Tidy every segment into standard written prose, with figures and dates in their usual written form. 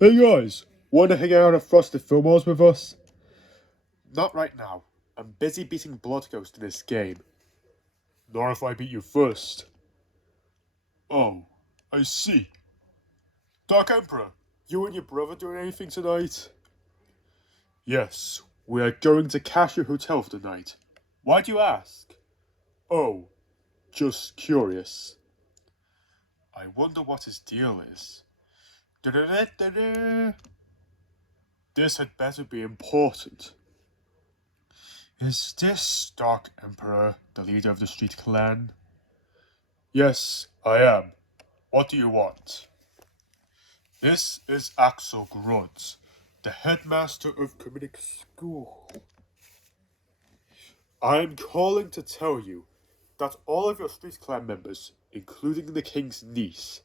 Hey guys, wanna hang out at Frosted Fillmore's with us? Not right now. I'm busy beating Blood Ghost in this game. Nor if I beat you first. Oh, I see. Dark Emperor, you and your brother doing anything tonight? Yes, we are going to Cashew Hotel for the night. Why do you ask? Oh, just curious. I wonder what his deal is. Da-da-da-da-da. This had better be important. Is this Dark Emperor the leader of the Street Clan? Yes, I am. What do you want? This is Axel Grudz, the headmaster of Comedic School. I am calling to tell you that all of your Street Clan members, including the King's niece,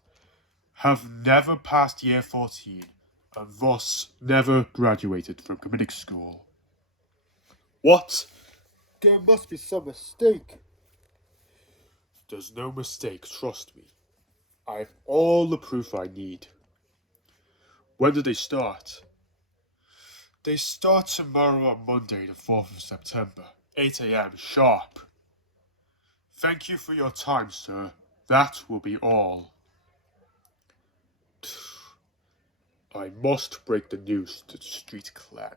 have never passed year 14 and thus never graduated from Comedic School. What? There must be some mistake. There's no mistake, trust me. I have all the proof I need. When do they start? They start tomorrow on Monday, the 4th of September, 8 a.m. sharp. Thank you for your time, sir. That will be all. I must break the news to the Street Clan.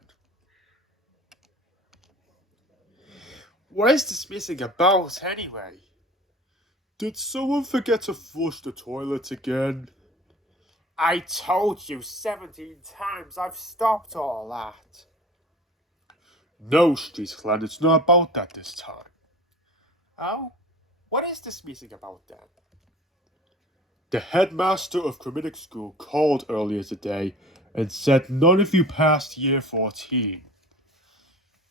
What is this meeting about, anyway? Did someone forget to flush the toilet again? I told you 17 times I've stopped all that. No, Street Clan, it's not about that this time. Oh? What is this meeting about then? The headmaster of Chromatic School called earlier today and said none of you passed year 14.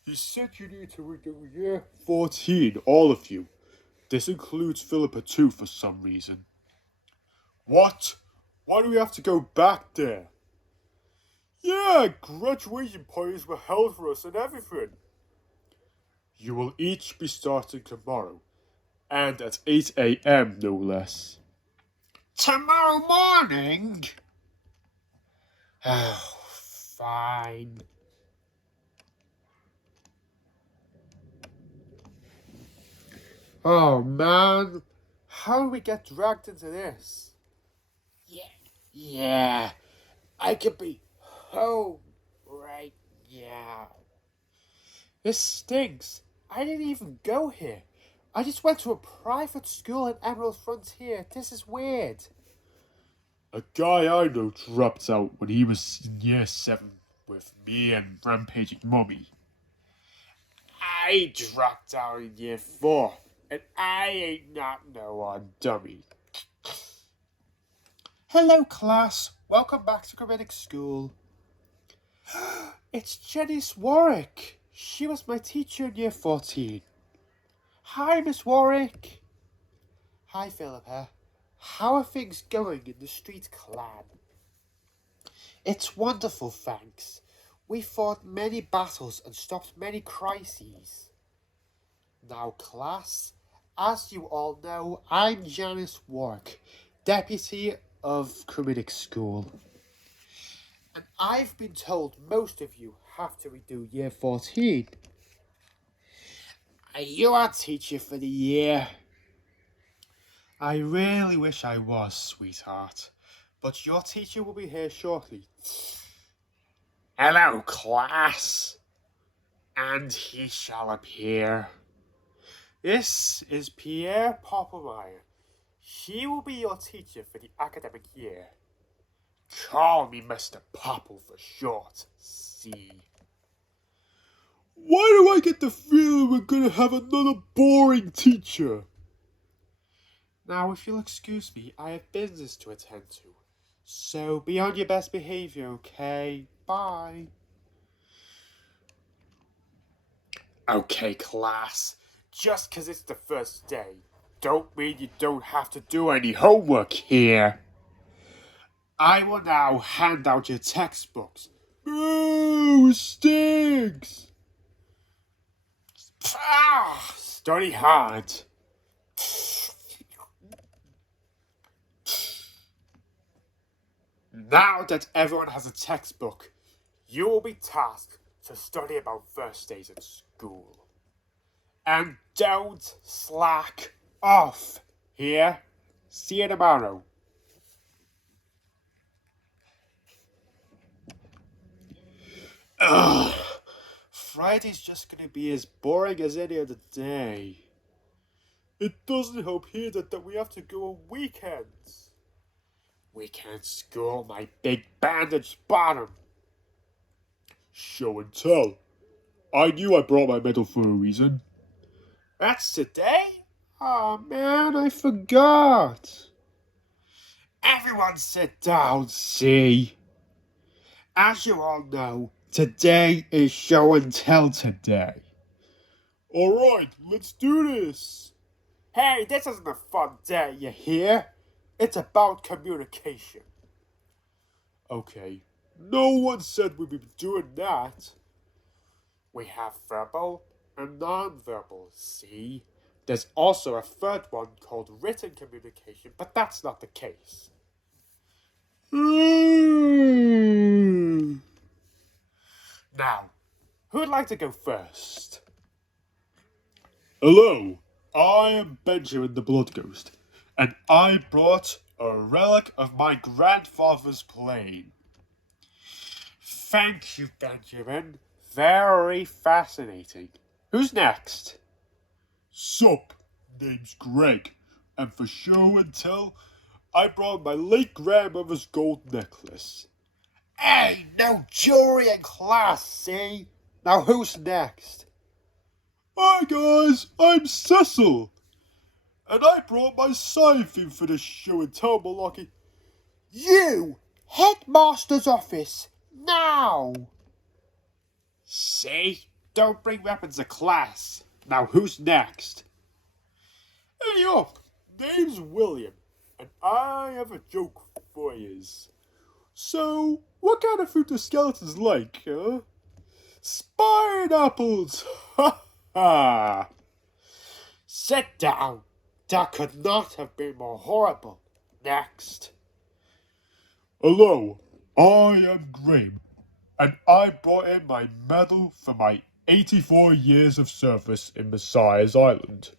He said you need to redo year 14, all of you. This includes Philippa too for some reason. What? Why do we have to go back there? Yeah, graduation parties were held for us and everything. You will each be starting tomorrow, and at 8 a.m. no less. Tomorrow morning? Oh, fine. Oh man, how do we get dragged into this? Yeah, I could be home right now. This stinks. I didn't even go here. I just went to a private school in Emerald Frontier. This is weird. A guy I know dropped out when he was in year 7 with me and Rampaging Mummy. I dropped out in year 4, and I ain't not no dummy. Hello, class. Welcome back to Chromatic School. It's Janice Warwick. She was my teacher in year 14. Hi, Miss Warwick. Hi, Philippa. How are things going in the Street Clan? It's wonderful, thanks. We fought many battles and stopped many crises. Now, class, as you all know, I'm Janice Warwick, Deputy of Chromatic School. And I've been told most of you have to redo year 14. Are you our teacher for the year? I really wish I was, sweetheart, but your teacher will be here shortly. Hello, class. And he shall appear. This is Pierre Poppermeyer. He will be your teacher for the academic year. Call me Mr. Popple for short, C. Why do I get the feeling we're gonna have another boring teacher? Now, if you'll excuse me, I have business to attend to. So be on your best behavior, okay? Bye. Okay, class. Just 'cause it's the first day, don't mean you don't have to do any homework here. I will now hand out your textbooks. Ooh, it stinks! Study hard. Now that everyone has a textbook, you will be tasked to study about first days at school. And don't slack off. Here. See you tomorrow. Ugh. Friday's just gonna be as boring as any other day. It doesn't help here that we have to go on weekends. Weekend school, my big bandaged bottom. Show and tell. I knew I brought my medal for a reason. That's today? Oh man, I forgot. Everyone sit down, see. As you all know, today is show and tell today. Alright, let's do this. Hey, this isn't a fun day, you hear? It's about communication. Okay, no one said we'd be doing that. We have verbal and non-verbal, see? There's also a third one called written communication, but that's not the case. Now, who'd like to go first? Hello, I am Benjamin the Blood Ghost, and I brought a relic of my grandfather's plane. Thank you, Benjamin. Very fascinating. Who's next? Sup, name's Greg, and for show and tell, I brought my late grandmother's gold necklace. Hey, no jewelry in class, see? Now who's next? Hi guys, I'm Cecil, and I brought my scythe in for the show and tell, malarkey. You! Headmaster's office! Now! See? Don't bring weapons to class. Now who's next? Hey up, name's William, and I have a joke for yous. So, what kind of fruit do skeletons like, huh? Spineapples! Ha ha! Sit down. That could not have been more horrible. Next. Hello, I am Graham, and I brought in my medal for my 84 years of service in Messiah's Island.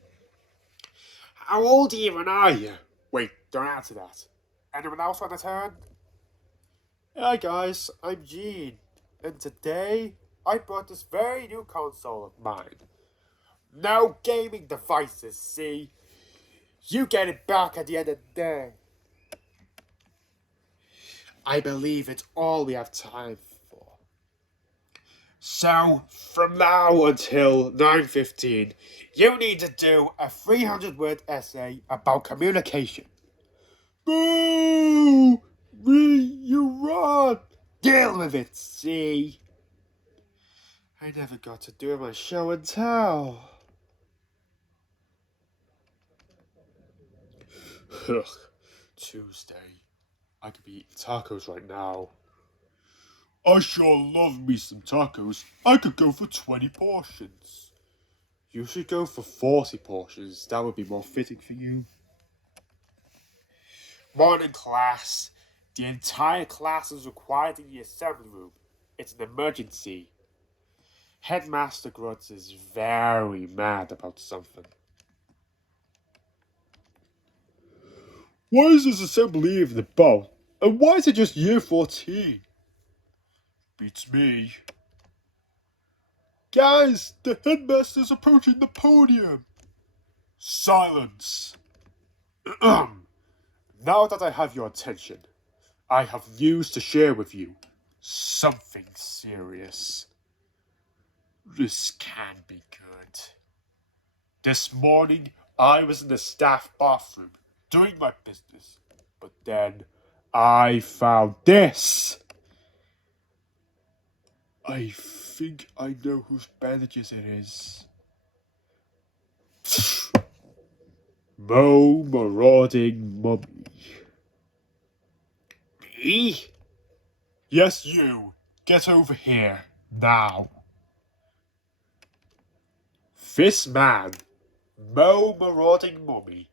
How old even are you? Wait, don't answer that. Anyone else want a turn? Hi guys, I'm Gene, and today I brought this very new console of mine. No gaming devices, see? You get it back at the end of the day. I believe it's all we have time for. So, from now until 9:15, you need to do a 300-word essay about communication. Boo! You run! Deal with it, see? I never got to do my show and tell. Ugh, Tuesday. I could be eating tacos right now. I sure love me some tacos. I could go for 20 portions. You should go for 40 portions. That would be more fitting for you. Morning class. The entire class is required in the assembly room. It's an emergency. Headmaster Grunts is very mad about something. Why is this assembly even about? And why is it just year 14? Beats me. Guys, the headmaster's approaching the podium. Silence. Now that I have your attention, I have news to share with you. Something serious. This can be good. This morning, I was in the staff bathroom doing my business, but then I found this. I think I know whose bandages it is. Marauding mummy. Me? Yes, you. Get over here, now. This man, Marauding Mummy,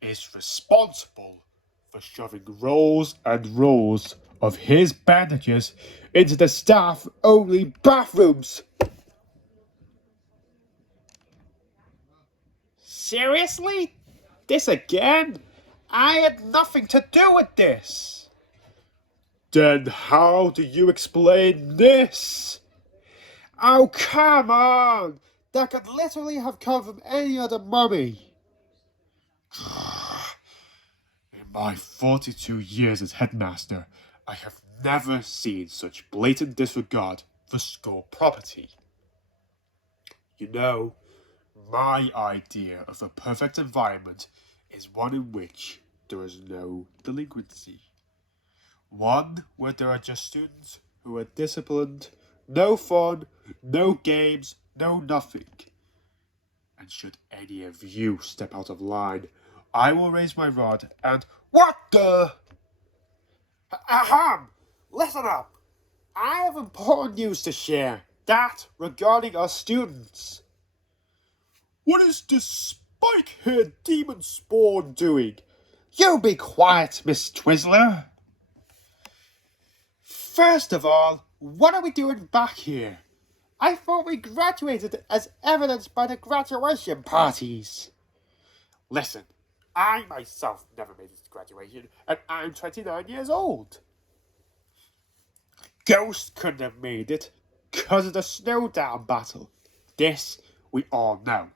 is responsible for shoving rows and rows of his bandages into the staff-only bathrooms. Seriously? This again? I had nothing to do with this. Then how do you explain this? Oh, come on! That could literally have come from any other mummy. In my 42 years as headmaster, I have never seen such blatant disregard for school property. You know, my idea of a perfect environment is one in which there is no delinquency. One where there are just students who are disciplined, no fun, no games, no nothing. And should any of you step out of line, I will raise my rod and... What the? Ahem! Listen up! I have important news to share. That regarding our students. What is this spike-haired demon spawn doing? You be quiet, Miss Twizzler. First of all, what are we doing back here? I thought we graduated as evidenced by the graduation parties. Listen, I myself never made it to graduation, and I'm 29 years old. Ghost couldn't have made it because of the Snowdown battle. This we all know,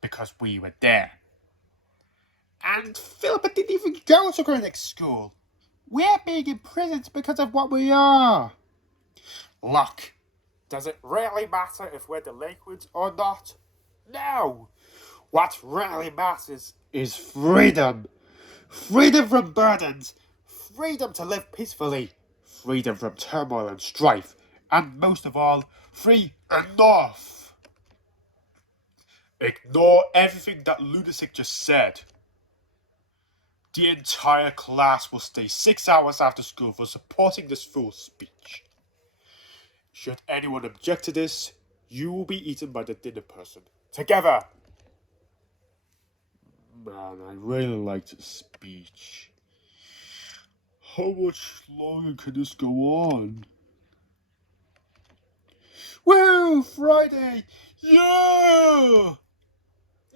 because we were there. And Philippa didn't even go to Greenwich School. We're being imprisoned because of what we are. Look, does it really matter if we're delinquents or not? No. What really matters is freedom. Freedom from burdens. Freedom to live peacefully. Freedom from turmoil and strife. And most of all, free enough. Ignore everything that lunatic just said. The entire class will stay 6 hours after school for supporting this fool's speech. Should anyone object to this, you will be eaten by the dinner person. Together! Man, I really liked his speech. How much longer can this go on? Woo! Friday! Yeah!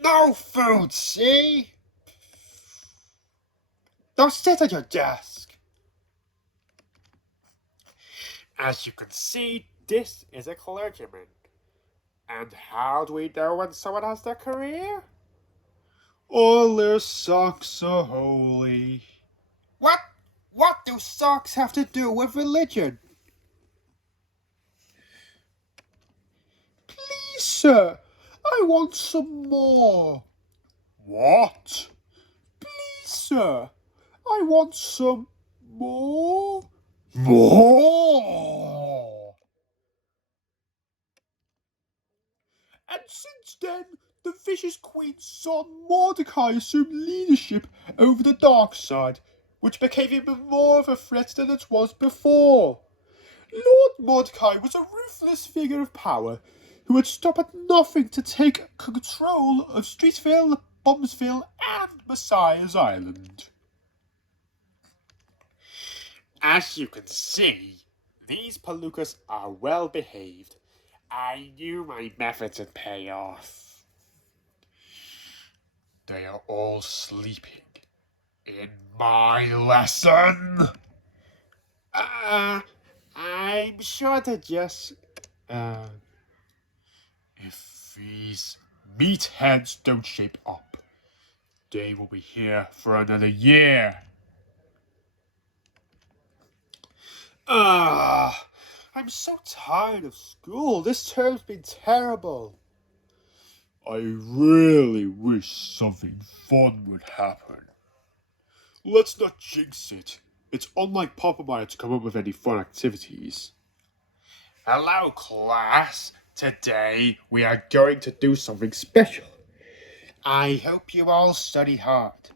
No food, see? Don't sit at your desk. As you can see, this is a clergyman. And how do we know when someone has their career? All their socks are holy. What? What do socks have to do with religion? Please, sir, I want some more. What? Please, sir, I want some more. More! And since then, the vicious queen's son Mordecai assumed leadership over the dark side, which became even more of a threat than it was before. Lord Mordecai was a ruthless figure of power who would stop at nothing to take control of Streetville, Bombsville, and Messiah's Island. As you can see, these palookas are well behaved. I knew my methods would pay off. They are all sleeping in my lesson. I'm sure they're just, if these meatheads don't shape up, they will be here for another year. I'm so tired of school. This term's been terrible. I really wish something fun would happen. Let's not jinx it. It's unlike Papa Maya to come up with any fun activities. Hello, class. Today we are going to do something special. I hope you all study hard.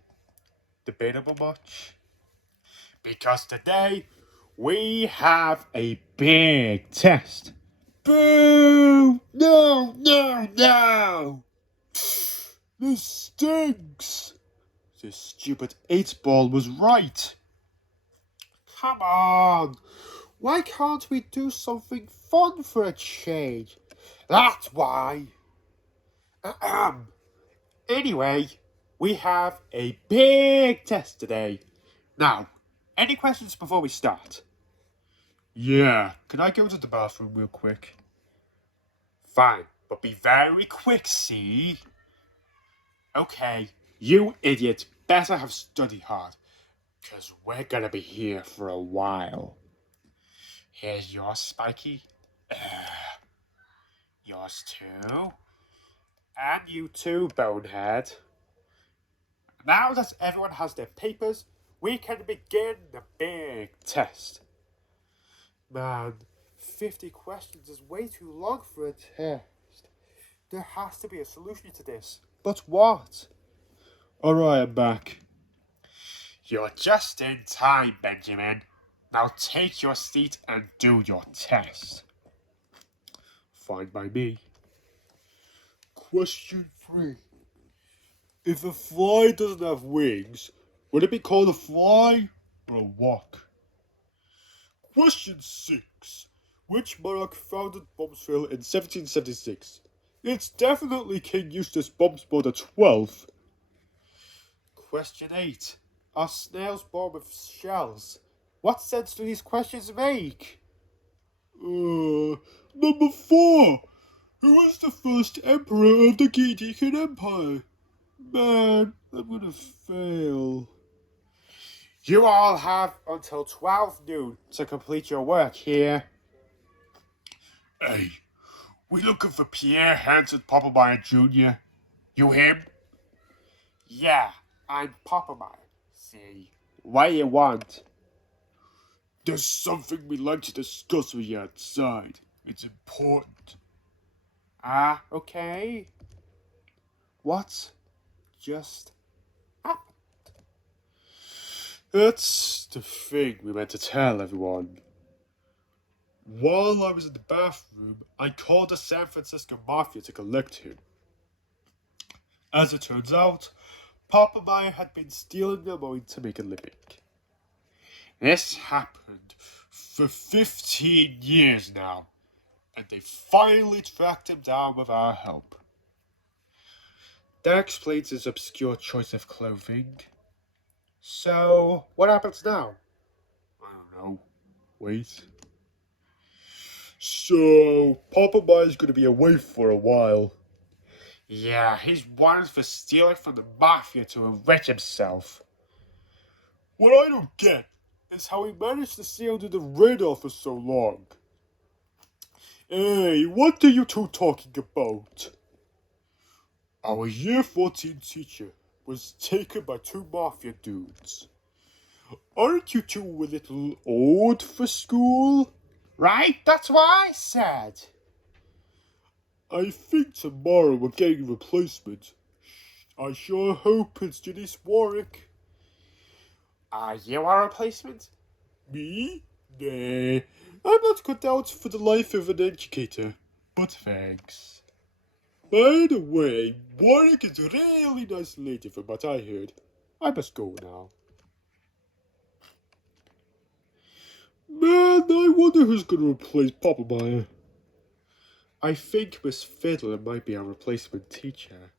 Debatable much? Because today we have a big test. Boo! No, no, no! This stinks. This stupid 8-ball was right. Come on! Why can't we do something fun for a change? That's why! Anyway, we have a big test today. Now, any questions before we start? Yeah, can I go to the bathroom real quick? Fine, but be very quick, see? Okay, you idiot better have studied hard, because we're gonna be here for a while. Here's yours, Spiky. Yours too. And you too, Bonehead. Now that everyone has their papers, we can begin the big test. Man, 50 questions is way too long for a test. There has to be a solution to this. But what? Alright, I'm back. You're just in time, Benjamin. Now take your seat and do your test. Fine by me. Question 3. If a fly doesn't have wings, would it be called a fly or a walk? Question 6. Which monarch founded Bombsville in 1776? It's definitely King Eustace Bombsborough the 12th. Question 8. Are snails born with shells? What sense do these questions make? Number 4. Who was the first emperor of the Gideon Empire? Man, I'm gonna fail. You all have until 12 noon to complete your work here. Hey, we looking for Pierre Hanson Poppermeyer Jr.? You him? Yeah, I'm Poppermeyer. See, what do you want? There's something we'd like to discuss with you outside. It's important. Ah, okay. What just happened? That's the thing we meant to tell everyone. While I was in the bathroom, I called the San Francisco Mafia to collect him. As it turns out, Poppermeyer had been stealing their money to make a living. This happened for 15 years now, and they finally tracked him down with our help. That explains his obscure choice of clothing. So, what happens now? I don't know. Wait. So, Poppermeyer's gonna be away for a while. Yeah, he's wanted for stealing from the Mafia to enrich himself. What I don't get is how he managed to stay under the radar for so long. Hey, what are you two talking about? Our year 14 teacher was taken by 2 Mafia dudes. Aren't you two a little old for school? Right, that's what I said. I think tomorrow we're getting a replacement. I sure hope it's Janice Warwick. Are you our replacement? Me? Nah, I'm not cut out for the life of an educator. But thanks. By the way, Warwick is a really nice lady from what I heard. I must go now. Man, I wonder who's going to replace Poppermeyer. I think Miss Fiddler might be our replacement teacher.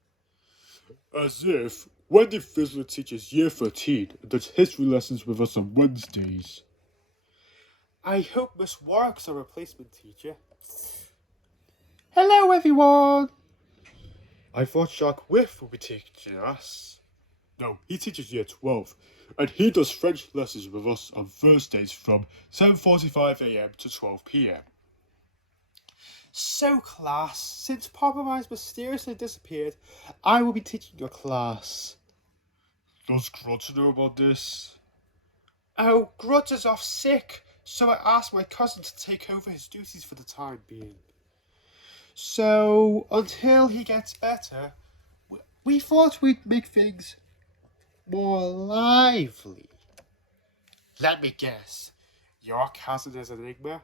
As if Wendy Fiddler teaches year 13 and does history lessons with us on Wednesdays. I hope Miss Warwick's our replacement teacher. Hello, everyone. I thought Jacques Whiff would be teaching us. No, he teaches year 12, and he does French lessons with us on Thursdays from 7:45 a.m. to 12 p.m. So, class, since Poppermeyer's mysteriously disappeared, I will be teaching your class. Does Grudge know about this? Oh, Grudge is off sick, so I asked my cousin to take over his duties for the time being. So, until he gets better, we thought we'd make things more lively. Let me guess, your cousin is an Enigma?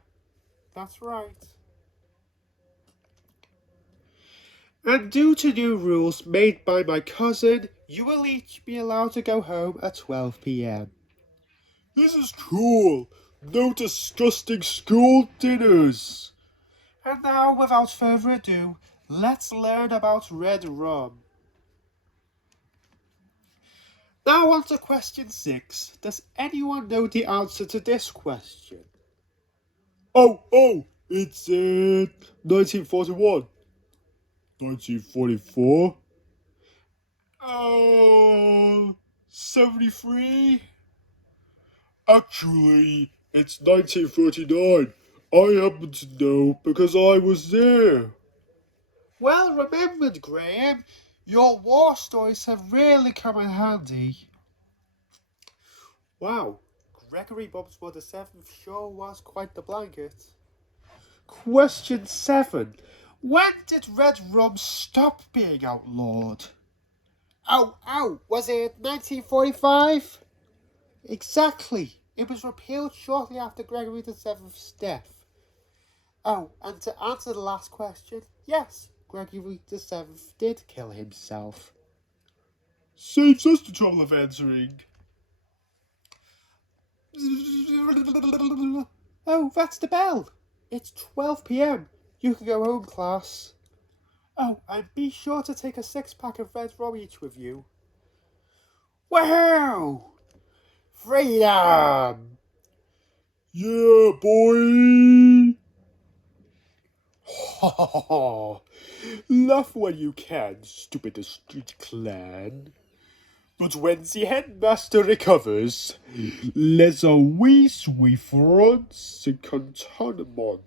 That's right. And due to new rules made by my cousin, you will each be allowed to go home at 12 p.m. This is cool. No disgusting school dinners. And now, without further ado, let's learn about red rum. Now on to question 6. Does anyone know the answer to this question? It's 1941. 1944. 73. Actually, it's 1939. I happen to know because I was there. Well remembered, Graham. Your war stories have really come in handy. Wow, Gregory Bobsworth VII sure was quite the blanket. Question 7. When did red rum stop being outlawed? Was it 1945? Exactly. It was repealed shortly after Gregory VII's death. Oh, and to answer the last question, yes, Gregory VII did kill himself. Saves us the trouble of answering. Oh, that's the bell. It's 12 p.m. You can go home, class. Oh, and be sure to take a 6-pack of red rum each with you. Woohoo! Freedom! Yeah, boy! Ha ha ha ha! Laugh when you can, stupid street clan. But when the headmaster recovers, let's a wee sweet France in cantonnement.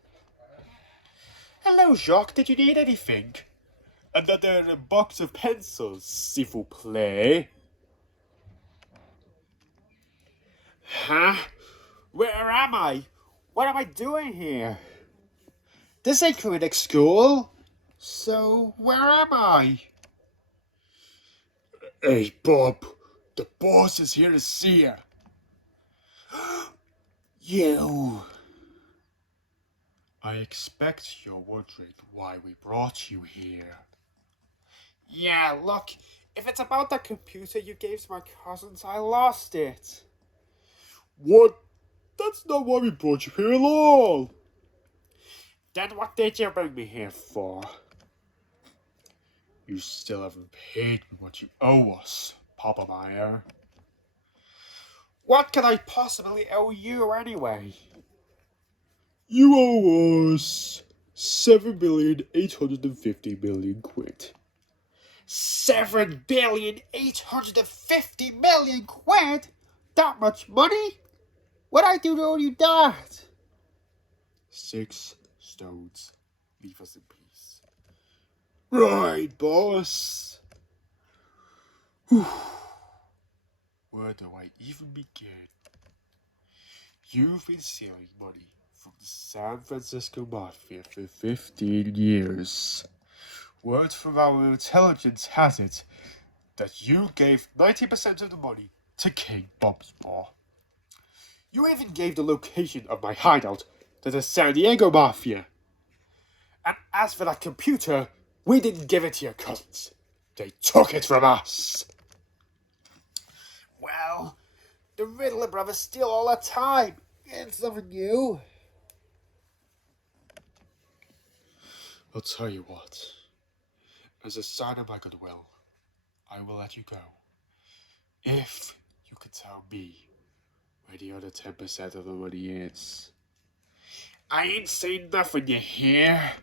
Hello, Jacques, did you need anything? Another box of pencils, s'il vous plaît. Huh? Where am I? What am I doing here? This ain't critic school. So, where am I? Hey, Bob. The boss is here to see you. You. I expect you're wondering why we brought you here. Yeah, look. If it's about that computer you gave to my cousins, I lost it. What? That's not why we brought you here at all. Then what did you bring me here for? You still haven't paid me what you owe us, Papa Meyer. What can I possibly owe you anyway? You owe us 7,850,000,000 quid. 7,850,000,000 quid? That much money? What'd I do to owe you that? 6 stones. Leave us in peace. Right, boss. Whew. Where do I even begin? You've been stealing money from the San Francisco Mafia for 15 years. Word from our intelligence has it that you gave 90% of the money to King Bobspaw. You even gave the location of my hideout to the San Diego Mafia. And as for that computer, we didn't give it to your cousins. They took it from us. Well, the Riddler brothers steal all the time. It's nothing new. I'll tell you what. As a sign of my goodwill, I will let you go. If you can tell me where the other 10% of the money is. I ain't saying nothing, you hear?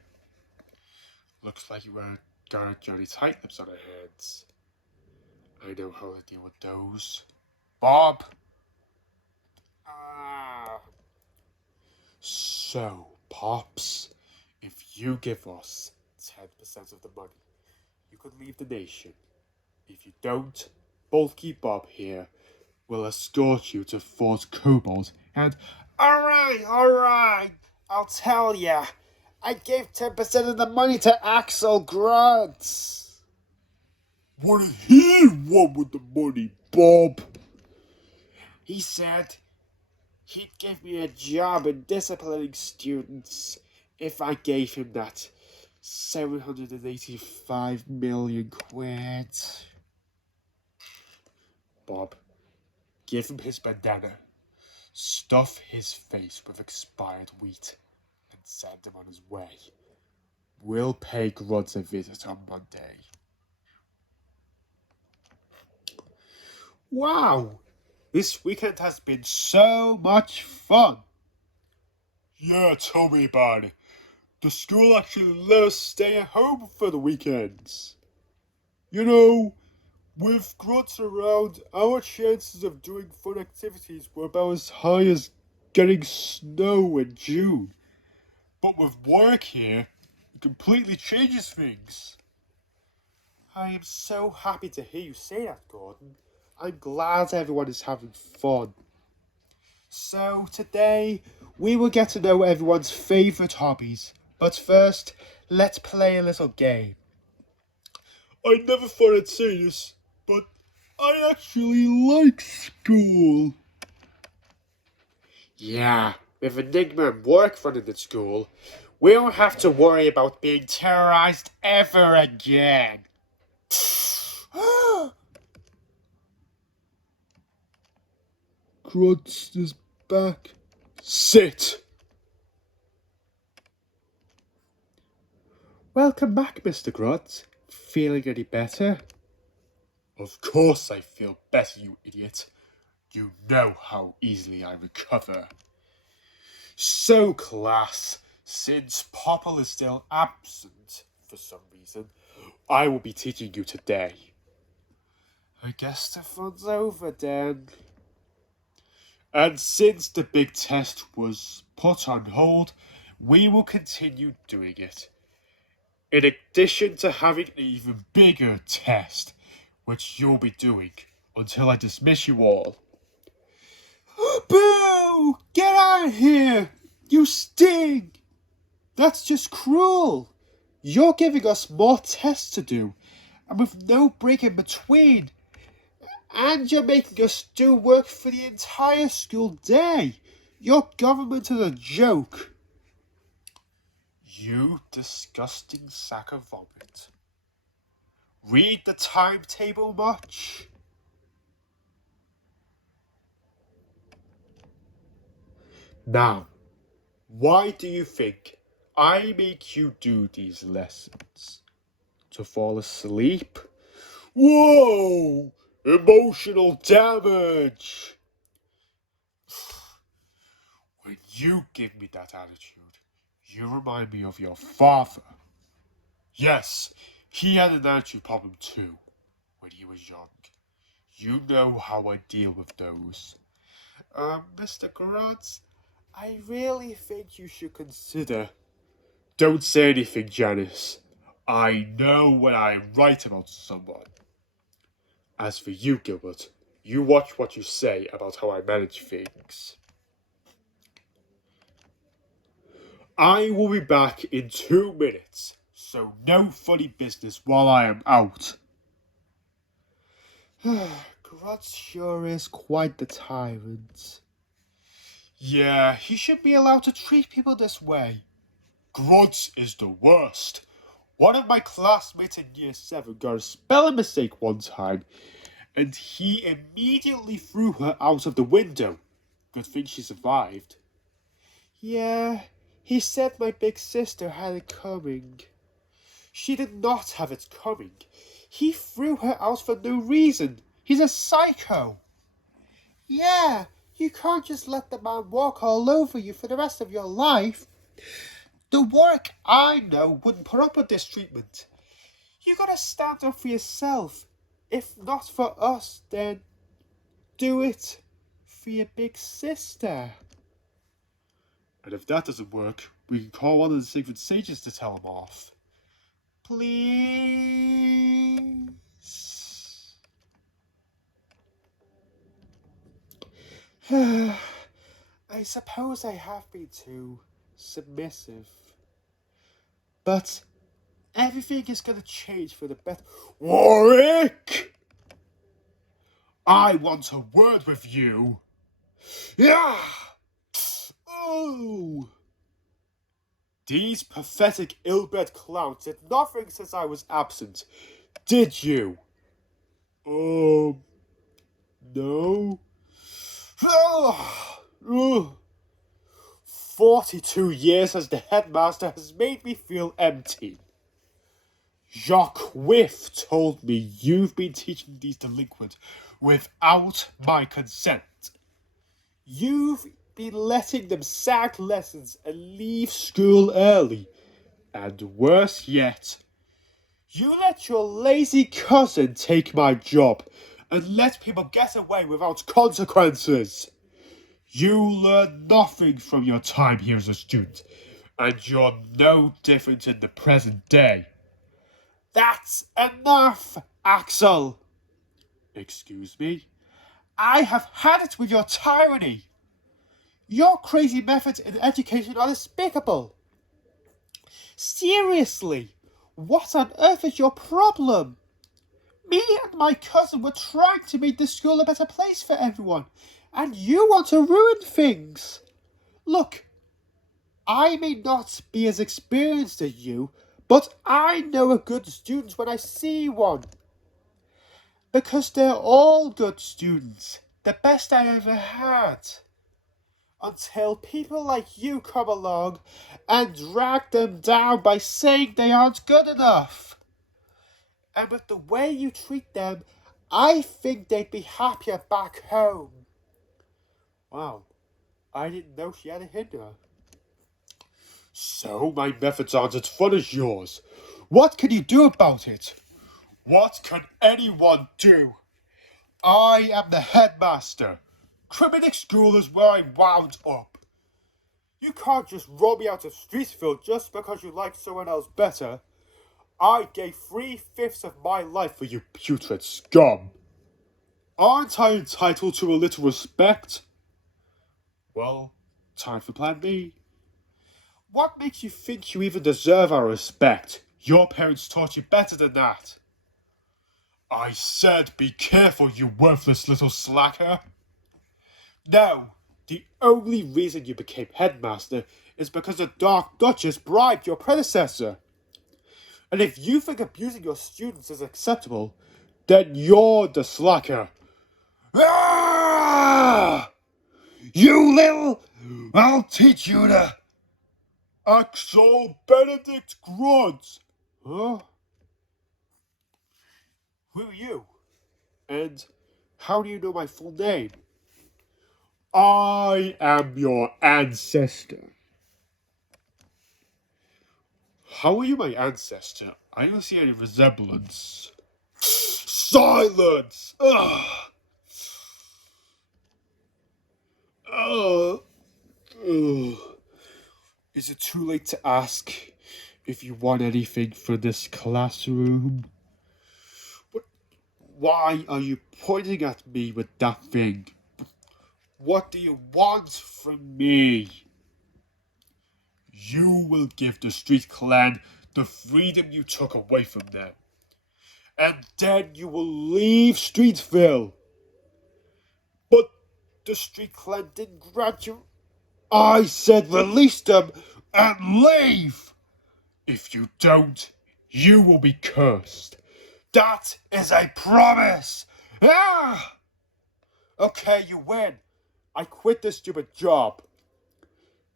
Looks like you got Johnny Tight-Lips on our hands. I know how to deal with those. Bob! So, Pops, if you give us 10% of the money, you could leave the nation. If you don't, Bulky Bob here will escort you to Fort Cobalt and... Alright, I'll tell ya. I gave 10% of the money to Axel Gruntz. What did he want with the money, Bob? He said he'd give me a job in disciplining students if I gave him that 785 million quid. Bob, give him his bandana. stuff his face with expired wheat, and send him on his way. We'll pay Gruds a visit on Monday. Wow! This weekend has been so much fun! Yeah, tell me about it. The school actually let us stay at home for the weekends. You know, with Gruds around, our chances of doing fun activities were about as high as getting snow in June. But with work here, it completely changes things. I am so happy to hear you say that, Gordon. I'm glad everyone is having fun. So today, we will get to know everyone's favourite hobbies. But first, let's play a little game. I never thought I'd say this, but I actually like school. Yeah, with Enigma and work running at school, we don't have to worry about being terrorized ever again. Gruds is back. Sit. Welcome back, Mr. Gruds. Feeling any better? Of course I feel better, you idiot. You know how easily I recover. So, class, since Popple is still absent for some reason, I will be teaching you today. I guess the fun's over then. And since the big test was put on hold, we will continue doing it. In addition to having an even bigger test, which you'll be doing until I dismiss you all. Boo! Get out of here! You sting! That's just cruel. You're giving us more tests to do, and with no break in between. And you're making us do work for the entire school day. Your government is a joke. You disgusting sack of vomit. Read the timetable much? Now, why do you think I make you do these lessons? To fall asleep? Whoa! Emotional damage! When you give me that attitude, you remind me of your father. Yes, he had an attitude problem too, when he was young. You know how I deal with those. Mr. Gruds, I really think you should consider. Don't say anything, Janice. I know when I'm right about someone. As for you, Gilbert, you watch what you say about how I manage things. I will be back in 2 minutes, so no funny business while I am out. Gruds sure is quite the tyrant. Yeah, he should be allowed to treat people this way. Gruds is the worst. One of my classmates in year 7 got a spelling mistake one time, and he immediately threw her out of the window. Good thing she survived. Yeah, he said my big sister had it coming. She did not have it coming. He threw her out for no reason. He's a psycho. Yeah, you can't just let the man walk all over you for the rest of your life. The work I know wouldn't put up with this treatment. You gotta stand up for yourself. If not for us, then do it for your big sister. And if that doesn't work, we can call one of the sacred sages to tell him off. Please? I suppose I have been too submissive. But everything is going to change for the better. Warwick! I want a word with you. Yeah! Oh! These pathetic, ill-bred clowns did nothing since I was absent. Did you? No. Ugh. 42 years as the headmaster has made me feel empty. Jacques Whiff told me you've been teaching these delinquents without my consent. You've been letting them sag lessons and leave school early. And worse yet, you let your lazy cousin take my job and let people get away without consequences. You learn nothing from your time here as a student, and you're no different in the present day. That's enough, Axel. Excuse me? I have had it with your tyranny. Your crazy methods in education are despicable. Seriously, what on earth is your problem? Me and my cousin were trying to make the school a better place for everyone, and you want to ruin things. Look, I may not be as experienced as you, but I know a good student when I see one. Because they're all good students, the best I ever had. Until people like you come along and drag them down by saying they aren't good enough. And with the way you treat them, I think they'd be happier back home. Wow, I didn't know she had a hinder. So my methods aren't as fun as yours. What can you do about it? What can anyone do? I am the headmaster. Criminal school is where I wound up. You can't just roll me out of Streetsville just because you like someone else better. I gave 3/5 of my life for you putrid scum. Aren't I entitled to a little respect? Well, time for plan B. What makes you think you even deserve our respect? Your parents taught you better than that. I said be careful, you worthless little slacker. No, the only reason you became headmaster is because the Dark Duchess bribed your predecessor. And if you think abusing your students is acceptable, then you're the slacker. Ah! You little... I'll teach you to... Axel Benedict Grunt. Huh? Who are you? And how do you know my full name? I am your ancestor. How are you my ancestor? I don't see any resemblance. Silence! Ugh. Ugh. Ugh. Is it too late to ask if you want anything for this classroom? Why are you pointing at me with that thing? What do you want from me? You will give the Street Clan the freedom you took away from them. And then you will leave Streetville. But the Street Clan didn't grant you... I said release them and leave! If you don't, you will be cursed. That is a promise! Ah! Okay, you win. I quit this stupid job.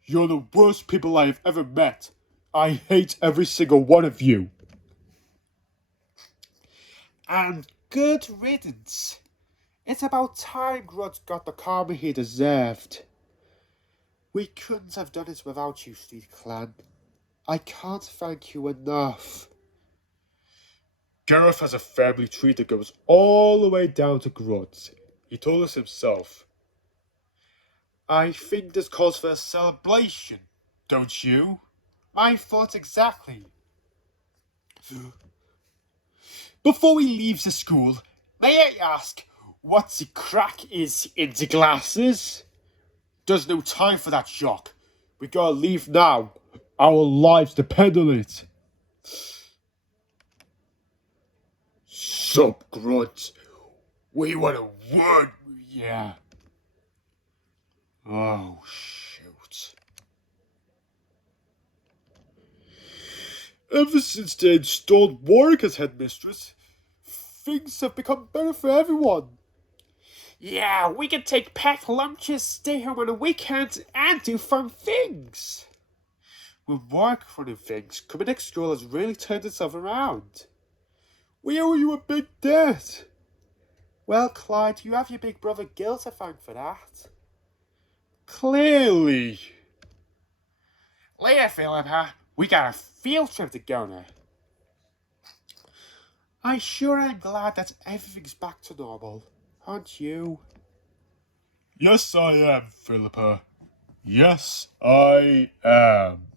You're the worst people I have ever met. I hate every single one of you. And good riddance. It's about time Grunt got the karma he deserved. We couldn't have done it without you, Street Clan. I can't thank you enough. Gareth has a family tree that goes all the way down to Grunt. He told us himself. I think this calls for a celebration, don't you? My thoughts exactly. Before we leave the school, may I ask what the crack is in the glasses? There's no time for that, Jacques. We gotta leave now. Our lives depend on it. Sup, Grunt? We want a word. Yeah. Oh, shoot. Ever since they installed Warwick as headmistress, things have become better for everyone. Yeah, we can take packed lunches, stay home on the weekends, and do fun things. With work running things, coming next school has really turned itself around. We owe you a big debt. Well, Clyde, you have your big brother Gil to thank for that. Clearly. Later, Philippa. We got a field trip to go now. I sure am glad that everything's back to normal, aren't you? Yes, I am, Philippa. Yes, I am.